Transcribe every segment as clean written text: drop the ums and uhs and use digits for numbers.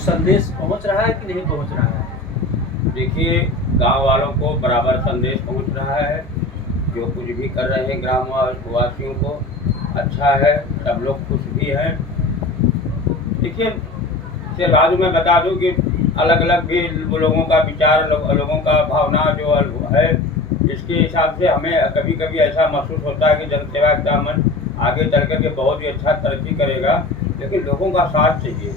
संदेश पहुंच रहा है कि नहीं पहुंच रहा है? देखिए, गांव वालों को बराबर संदेश पहुंच रहा है। जो कुछ भी कर रहे हैं ग्राम वासियों को अच्छा है, सब लोग खुश भी हैं। देखिए, शहबाजू में बता दूं कि अलग अलग भी लोगों का विचार, लोगों का भावना जो है, इसके हिसाब से हमें कभी कभी ऐसा महसूस होता है कि जन सेवा का मन आगे चल कर के बहुत ही अच्छा तरक्की करेगा, लेकिन लोगों का साथ चाहिए।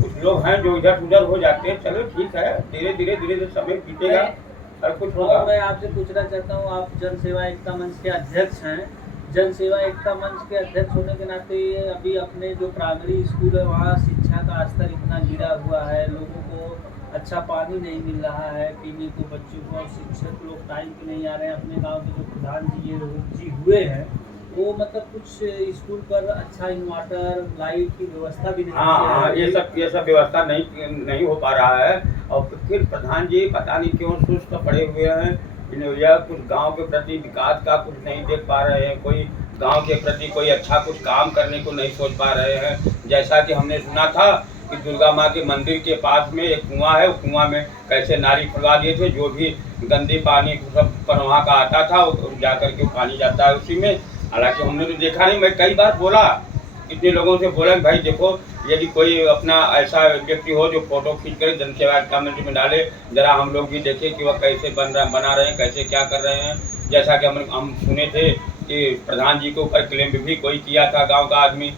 कुछ लोग हैं जो इधर उधर हो जाते हैं, चलो ठीक है, धीरे धीरे धीरे धीरे समय बीतेगा, हर कुछ होगा। मैं आपसे पूछना चाहता हूँ, आप जन सेवा एकता मंच के अध्यक्ष हैं। जन सेवा एकता मंच के अध्यक्ष होने के नाते अभी अपने जो प्राइमरी स्कूल है वहाँ शिक्षा का स्तर इतना गिरा हुआ है, लोगों को अच्छा पानी नहीं मिल रहा है पीने को, बच्चों को, और शिक्षक लोग टाइम पे नहीं आ रहे हैं। अपने गांव के जो प्रधान जी हुए हैं वो मतलब कुछ स्कूल पर अच्छा इन्वर्टर लाइट की व्यवस्था भी नहीं हाँ किया हाँ, है। ये सब व्यवस्था नहीं हो पा रहा है। और फिर प्रधान जी पता नहीं क्यों सुस्त पड़े हुए हैं। यह कुछ गांव के प्रति विकास का कुछ नहीं देख पा रहे हैं, कोई गांव के प्रति कोई अच्छा कुछ काम करने को नहीं सोच पा रहे हैं। जैसा कि हमने सुना था कि दुर्गा माँ के मंदिर के पास में एक कुआं है, कुआं में कैसे नाली खुलवा दिए थे, जो भी गंदे पानी सब पर वहाँ का आता था वो जाकर के पानी जाता है उसी में। हालांकि हमने तो देखा नहीं, मैं कई बार बोला, इतने लोगों से बोला कि भाई देखो, यदि कोई अपना ऐसा व्यक्ति हो जो फोटो खींच कर जन सेवा एकता मंच में डाले, जरा हम लोग भी देखें कि वह कैसे बना रहे हैं, कैसे क्या कर रहे हैं। जैसा कि हम सुने थे कि प्रधान जी के ऊपर क्लेम भी कोई किया था गांव का आदमी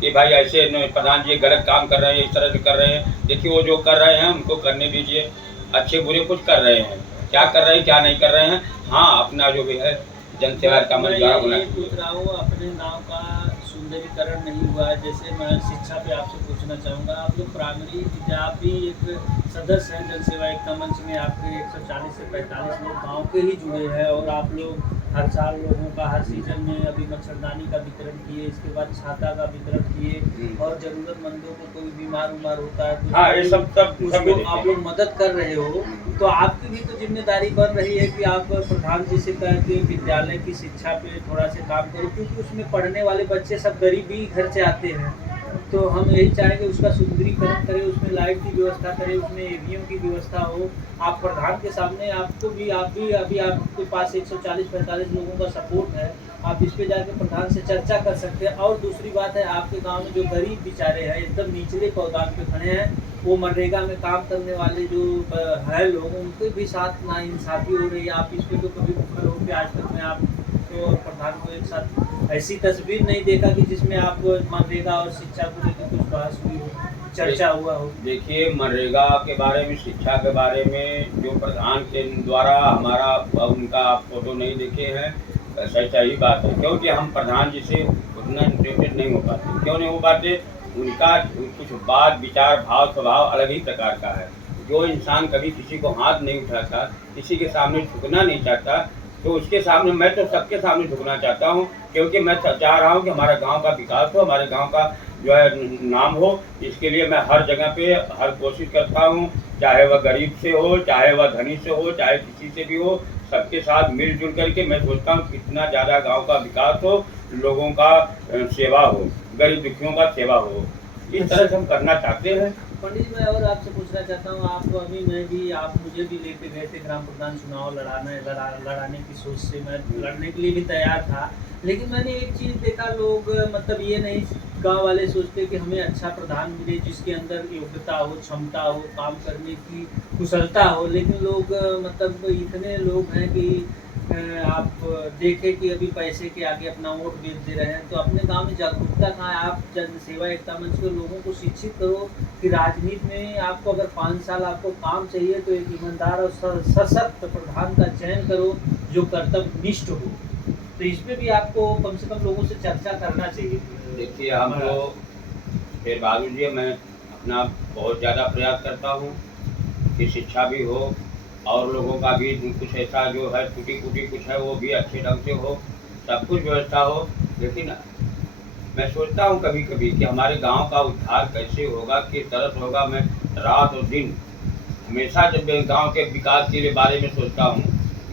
कि भाई ऐसे प्रधान जी गलत काम कर रहे हैं, इस तरह से कर रहे हैं। देखिए, वो जो कर रहे हैं उनको करने दीजिए, अच्छे बुरे कुछ कर रहे हैं, क्या कर रहे हैं क्या नहीं कर रहे हैं। हाँ, अपना जो भी है जन सेवा का मंच द्वारा होना चाहिए। पूछ रहा हूँ, अपने गांव का सुंदरीकरण नहीं हुआ है। जैसे मैं शिक्षा पे आपसे पूछना चाहूँगा, आप लोग प्राइमरी आप भी एक सदस्य हैं जन सेवा एकता मंच में, आपके 140 से 45 लोग गांव के ही जुड़े हैं, और आप लोग हर साल लोगों का हर सीजन में अभी मच्छरदानी का वितरण किए, इसके बाद छाता का वितरण किए, और जरूरतमंदों को कोई बीमार होता है हाँ, ये सब उसको आप लोग मदद कर रहे हो। तो आपकी भी तो जिम्मेदारी बन रही है कि आप प्रधान जी से कह के विद्यालय की शिक्षा पे थोड़ा से काम करो, क्योंकि उसमें पढ़ने वाले बच्चे सब गरीबी घर से आते हैं। तो हम यही चाहेंगे उसका सुंदरीकरण करें, उसमें लाइट की व्यवस्था करें, उसमें एवीएम की व्यवस्था हो। आप प्रधान के सामने आप भी अभी आपके पास 140-45 लोगों का सपोर्ट है, आप इस पे जाके प्रधान से चर्चा कर सकते हैं। और दूसरी बात है, आपके गांव में जो गरीब बेचारे हैं, एकदम निचले पौधान पे खड़े हैं, वो मनरेगा में काम करने वाले जो है लोग, उनके भी साथ नाइंसाफी हो रही है। आप इस पे तो कभी मुखर हो कि आज तक में आप तो प्रधान को एक साथ ऐसी तस्वीर नहीं देखा कि जिसमें आप मनरेगा और शिक्षा को लेकर कुछ बहस हुई हो, चर्चा हुआ हो। देखिए, मनरेगा के बारे में, शिक्षा के बारे में जो प्रधान के द्वारा हमारा उनका आप फोटो नहीं देखे हैं, सही बात है, क्योंकि हम प्रधान जी से उतना इंटरेस्टेड नहीं हो पाते। क्यों नहीं हो पाते? उनका कुछ बात, विचार, भाव, स्वभाव अलग ही प्रकार का है। जो इंसान कभी किसी को हाथ नहीं उठाता, किसी के सामने झुकना नहीं चाहता, तो उसके सामने मैं तो सबके सामने झुकना चाहता हूँ, क्योंकि मैं चाह रहा हूँ कि हमारे गांव का विकास हो, हमारे गांव का जो है नाम हो। इसके लिए मैं हर जगह पे हर कोशिश करता हूँ, चाहे वह गरीब से हो, चाहे वह धनी से हो, चाहे किसी से भी हो, सबके साथ मिलजुल करके मैं सोचता हूँ कितना ज़्यादा गांव का विकास हो, लोगों का सेवा हो, गरीब दुखियों का सेवा हो। इस तरह से हम करना चाहते हैं। पंडित जी, मैं और आपसे पूछना चाहता हूँ, आप अभी आप मुझे भी लेके गए थे ग्राम प्रधान चुनाव लड़ाने की सोच से, मैं लड़ने के लिए भी तैयार था। लेकिन मैंने एक चीज़ देखा, लोग मतलब ये नहीं, गांव वाले सोचते कि हमें अच्छा प्रधान मिले जिसके अंदर योग्यता हो, क्षमता हो, काम करने की कुशलता हो। लेकिन लोग मतलब इतने लोग हैं कि आप देखें कि अभी पैसे के आगे अपना वोट बेच दे रहे हैं। तो अपने गांव में जागरूकता कहाँ है? आप जन सेवा एकता मंच के लोगों को शिक्षित करो कि राजनीति में आपको अगर 5 साल आपको काम चाहिए तो एक ईमानदार और सशक्त प्रधान का चयन करो जो कर्तव्यनिष्ठ हो। तो इसमें भी आपको कम से कम लोगों से चर्चा करना चाहिए। देखिए, हम तो फिर बाबू जी, मैं अपना बहुत ज़्यादा प्रयास करता हूँ कि शिक्षा भी हो और लोगों का भी कुछ ऐसा जो है टूटी फूटी कुछ है वो भी अच्छे ढंग से हो, सब कुछ व्यवस्था हो। लेकिन मैं सोचता हूँ कभी कभी कि हमारे गांव का उद्धार कैसे होगा, किस तरह से होगा। मैं रात और दिन हमेशा जब मैं गांव के विकास के लिए बारे में सोचता हूँ,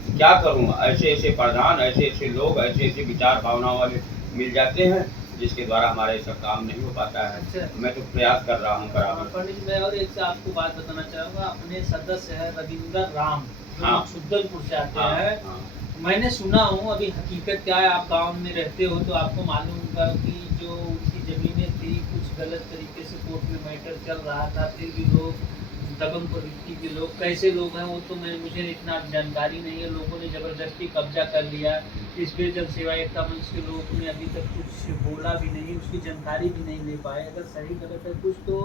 क्या करूँ, ऐसे ऐसे प्रधान, ऐसे ऐसे लोग, ऐसे ऐसे विचार भावनाओं वाले मिल जाते हैं जिसके द्वारा हमारा ये सब काम नहीं हो पाता है। अच्छा। मैं तो प्रयास कर रहा हूँ बराबर। पंडित जी, मैं और एक से आपको बात बताना चाहूँगा। अपने सदस्य है रविंदर राम, जो हाँ। सुल्तानपुर से आते हाँ, हैं। हाँ। मैंने सुना हूँ, अभी हकीकत क्या है, आप गांव में रहते हो तो आपको मालूम होगा कि जो उनकी ज़मीनें थी कुछ गलत तरीके से कोर्ट में मैटर चल रहा था, फिर भी लोग दबंग प्रवृत्ति के लोग कैसे लोग हैं वो तो मुझे इतना जानकारी नहीं है। लोगों ने ज़बरदस्ती कब्जा कर लिया। इस पे जन सेवा एकता मंच के लोगों ने अभी तक कुछ बोला भी नहीं, उसकी जानकारी भी नहीं ले पाए। अगर सही गलत है कुछ तो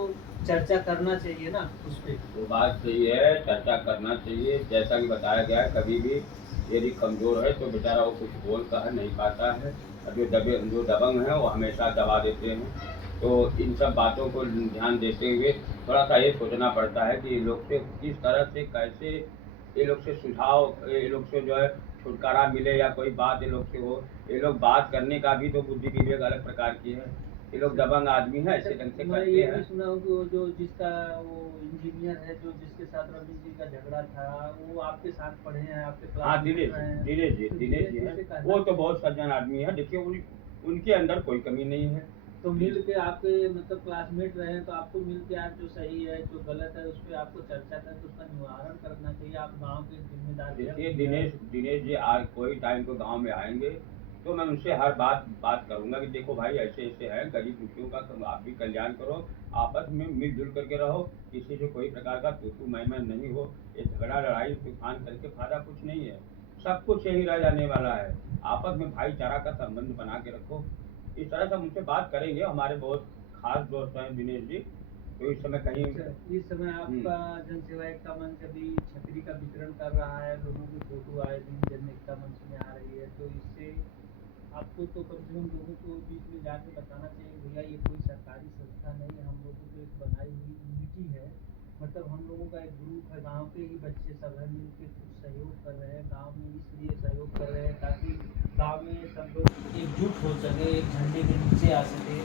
चर्चा करना चाहिए ना उस पर। वो बात सही है, चर्चा करना चाहिए। जैसा कि बताया गया है, कभी भी यदि कमज़ोर है तो बेचारा वो कुछ बोल कह नहीं पाता है, और जो दबंग हैं वो हमेशा दबा देते हैं। तो इन सब बातों को ध्यान देते हुए थोड़ा सा ये सोचना पड़ता है कि ये लोग से किस तरह से कैसे ये लोग से सुझाव, ये लोग से जो है छुटकारा मिले या कोई बात ये लोग से हो। ये लोग बात करने का भी तो बुद्धि की भी एक अलग प्रकार की है। ये लोग दबंग आदमी हैं, ऐसे ढंग से मैं करते ये भी हैं। सुना हूँ कि वो जो जिसका वो इंजीनियर है, जो जिसके साथ रवि जी का झगड़ा था, वो आपके साथ पढ़े हैं, आपके हाँ, क्लास में दिनेश हैं। दिनेश जी तो दिनेश जी से हैं। कहना वो तो बहुत सज्जन आदमी है। देखिए उनके अंदर कोई कमी नहीं है। तो मिल के आपके मतलब क्लासमेट रहे हैं, तो आपको मिल के आज जो सही है जो गलत है उस पर आपको चर्चा करके उसका निवारण करना चाहिए। आप गांव के जिम्मेदार देखिए व्यक्ति हैं। दिनेश जी आज कोई टाइम को गांव में आएंगे तो मैं उनसे हर बात करूंगा कि देखो भाई ऐसे ऐसे है, गरीब दुखियों का तुम आप भी कल्याण करो, आपस में मिलजुल करके रहो, किसी से कोई प्रकार का तू मैं नहीं हो। ये झगड़ा लड़ाई तूफान करके फायदा कुछ नहीं है। सब कुछ यही रह जाने वाला है। आपस में भाईचारा का संबंध बना के रखो। इस तरह से हम उनसे बात करेंगे। हमारे बहुत खास दोस्त हैं दिनेश जी। तो इस समय कहीं अच्छा, इस समय आपका जन सेवा एकता मंच अभी छतरी का वितरण कर रहा है, लोगों की फोटो आए दिन जन एकता मंच में आ रही है, तो इससे आपको तो कम से कम लोगों को बीच में जाके बताना चाहिए भैया ये कोई सरकारी संस्था नहीं है, हम लोगों की एक बनाई हुई यूनिटी है। मतलब हम लोगों का एक ग्रुप है, गांव के ही बच्चे सब है मिल के कुछ सहयोग कर रहे हैं गांव में, इसलिए सहयोग कर रहे हैं ताकि गांव में सब लोग एकजुट हो सके, एक झंडे के नीचे आ सके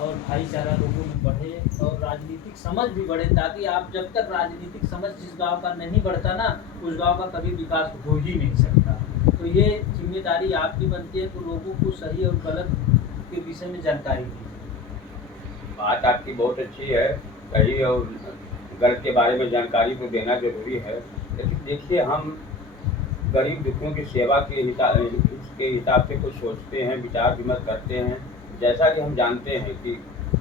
और भाईचारा लोगों में बढ़े और राजनीतिक समझ भी बढ़े। ताकि आप जब तक राजनीतिक समझ जिस गांव का नहीं बढ़ता ना, उस गांव का कभी विकास हो ही नहीं सकता। तो ये जिम्मेदारी आपकी बनती है कि लोगों को सही और गलत के विषय में जानकारी दी। बात आपकी बहुत अच्छी है। सही और गलत के बारे में जानकारी तो देना जरूरी है। लेकिन देखिए हम गरीब दुखियों की सेवा के हिसाब से कुछ सोचते हैं, विचार विमर्श करते हैं। जैसा कि हम जानते हैं कि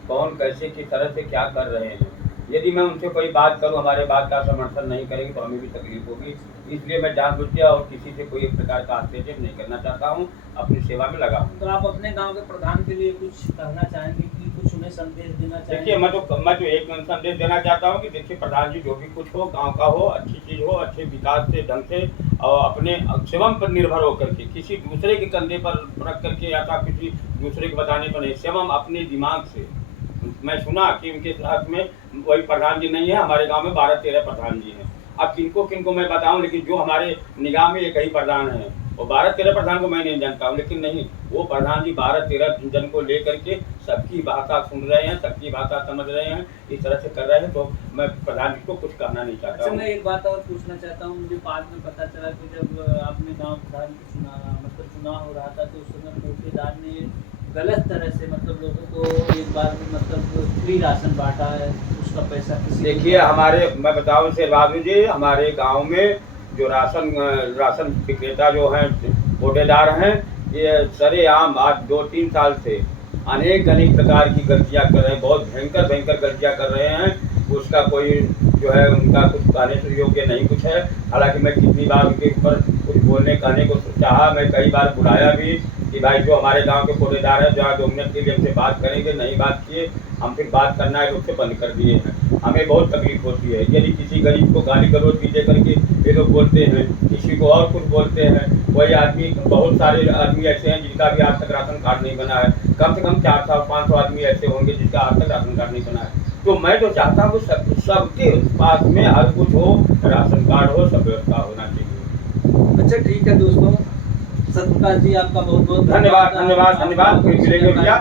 कौन कैसे किस तरह से क्या कर रहे हैं। यदि मैं उनसे कोई बात करूं, हमारे बात का समर्थन नहीं करेंगे तो हमें भी तकलीफ होगी। इसलिए मैं जानबूझ के और किसी से कोई एक प्रकार का हस्तक्षेप नहीं करना चाहता हूं, अपनी सेवा में लगा हूं। तो आप अपने गांव के प्रधान के लिए कुछ कहना चाहेंगे कि कुछ उन्हें संदेश देना चाहेंगे? देखिए मैं तो एक संदेश देना चाहता हूँ कि देखिए प्रधान जी जो भी कुछ हो, गांव का हो, अच्छी चीज़ हो, अच्छे विकास से ढंग से और अपने स्वयं पर निर्भर होकर के, किसी दूसरे के कंधे पर रख करके या किसी दूसरे के बताने पर नहीं, स्वयं अपने दिमाग से। मैं सुना कि उनके साथ में वही प्रधान जी नहीं है, हमारे गांव में 12-13 प्रधान जी हैं। अब किनको किनको मैं बताऊं, लेकिन जो हमारे निगाह में एक ही प्रधान है, और 12-13 प्रधान को मैं नहीं जानता हूँ, लेकिन नहीं, वो प्रधान जी 12-13 जन को लेकर के सबकी भाषा सुन रहे हैं, सबकी भाषा समझ रहे हैं, इस तरह से कर रहे हैं। तो मैं प्रधान जी को कुछ कहना नहीं चाहता। अच्छा, मैं एक बात और पूछना चाहता हूँ। मुझे बाद में पता चला कि जब आपने गाँव प्रधान चुनाव हो रहा था तो उस समय ठेकेदार ने गलत तरह से मतलब लोगों को एक बार में मतलब फ्री राशन बांटा है, उसका पैसा किसी देखिए हमारे, मैं बताऊं शेरबाबू जी, हमारे गांव में जो राशन विक्रेता जो हैं, ठेकेदार हैं, ये सरेआम आज 2-3 साल से अनेक प्रकार की गलतियां कर रहे हैं, बहुत भयंकर गलतियां कर रहे हैं। उसका कोई जो है उनका कुछ कहने से योग्य नहीं कुछ है। हालांकि मैं कितनी बार उनके ऊपर कुछ बोलने कहने को चाहा, मैं कई बार बुलाया भी कि भाई जो हमारे गांव के ठेकेदार है, जहाँ 2 मिनट के लिए हमसे बात करेंगे, नहीं बात किए, हम फिर बात करना है तो उससे बंद कर दिए हैं। हमें बहुत तकलीफ होती है यदि किसी गरीब को गाली गलौज भी दे करके ये लोग बोलते हैं, किसी को और कुछ बोलते हैं। वही आदमी, बहुत सारे आदमी ऐसे हैं जिनका भी आज तक राशन कार्ड नहीं बना है। कम से कम 400-500 आदमी ऐसे होंगे जिनका आज तक राशन कार्ड नहीं बना है। तो मैं तो चाहता हूँ सबके पास में हर कुछ हो, राशन कार्ड हो, सब व्यवस्था होना चाहिए। अच्छा ठीक है दोस्तों, सतप्रकाश जी आपका बहुत बहुत धन्यवाद। फिर मिलेंगे भैया।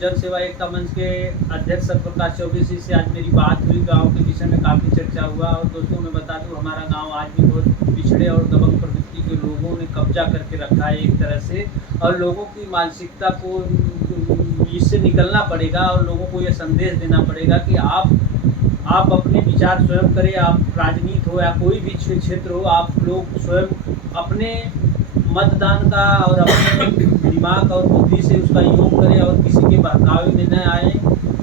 जन सेवा एकता मंच के अध्यक्ष सतप्रकाश चौबे जी से आज मेरी बात हुई, गांव के विषय में काफ़ी चर्चा हुआ। और दोस्तों मैं बता दूं, हमारा गांव आज भी बहुत पिछड़े और दबंग प्रवृत्ति के लोगों ने कब्जा करके रखा है एक तरह से, और लोगों की मानसिकता को इससे निकलना पड़ेगा और लोगों को ये संदेश देना पड़ेगा कि आप अपने विचार स्वयं करें। आप राजनीति हो या कोई भी क्षेत्र हो, आप लोग स्वयं अपने मतदान का और अपने दिमाग और बुद्धि से उसका योग करें और किसी के बहकावे में न आए।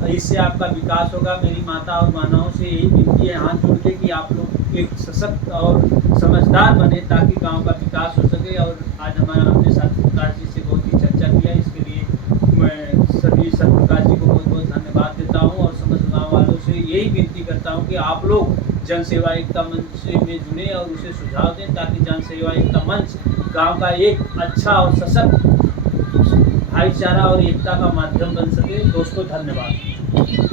इससे आपका विकास होगा। मेरी माता और माताओं से यही विनती है हाथ जोड़ के कि आप लोग एक सशक्त और समझदार बने ताकि गांव का विकास हो सके। और आज हमारा अपने साथ प्रकाश जी से बहुत ही चर्चा किया, इसके लिए मैं सभी प्रकाश जी को बहुत बहुत धन्यवाद देता हूँ और समस्त गाँव वालों से यही विनती करता हूँ कि आप लोग जन सेवा एकता मंच में जुड़े और उसे सुझाव दें ताकि जन सेवा एकता मंच गांव का एक अच्छा और सशक्त भाईचारा और एकता का माध्यम बन सके। दोस्तों धन्यवाद।